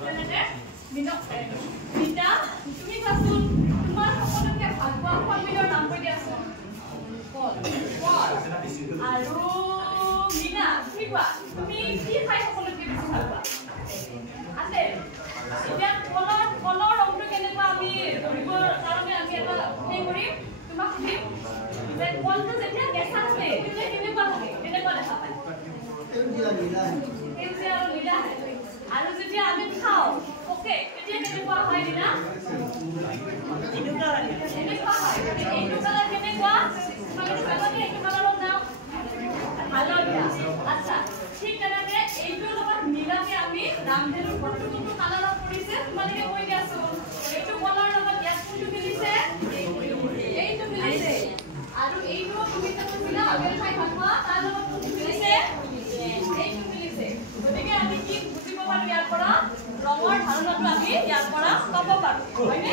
তেনেকে মিতা তুমি কোৱাচোন তোমাৰ সকলোকে ভাল পোৱা ফলবিধৰ নাম কৈ দিয়াচোন কল আৰু মিনা তুমি কোৱা তুমি কি খাই সকলোকে বেছি ভাল পোৱা আছে এতিয়া কলৰ ৰংটো কেনেকুৱা আমি ধৰিবৰ কাৰণে আমি এটা হেৰি কৰিম তোমাক সুধিম যে কলটো যেতিয়া কেঁচা আছে তেতিয়া কেনেকুৱা থাকে কেনেকুৱা দেখা পায় সেউজীয়া আৰু নীলা আৰু যেতিয়া আমি খাওঁ ওকে তেতিয়া কেনেকুৱা হয় দিনা এনেকুৱা হয় এইটো কালাৰ কেনেকুৱা তোমালোকে এইটো কালাৰৰ নাম হালধীয়া আচ্ছা ঠিক তেনেকে এইটোৰ লগত নীলাকে আমি ৰামধেনুৰ কোনটো কোনটো কালাৰত পৰিছে তোমালোকে কৈ দিয়াচোন এইটো কলাৰ লগত ইয়াত কোনটো মিলিছে এইটো মিলিছে আৰু এইটো তুমি কৈছিলা আগেৰ খাই ভাল পোৱা তাৰ লগত কোনটো মিলিছে এইটো মিলিছে গতিকে আমি কি বুজিব পাৰো ইয়াৰ পৰা ৰঙৰ ধাৰণাটো আমি ইয়াৰ পৰা ক'ব পাৰো হয়নে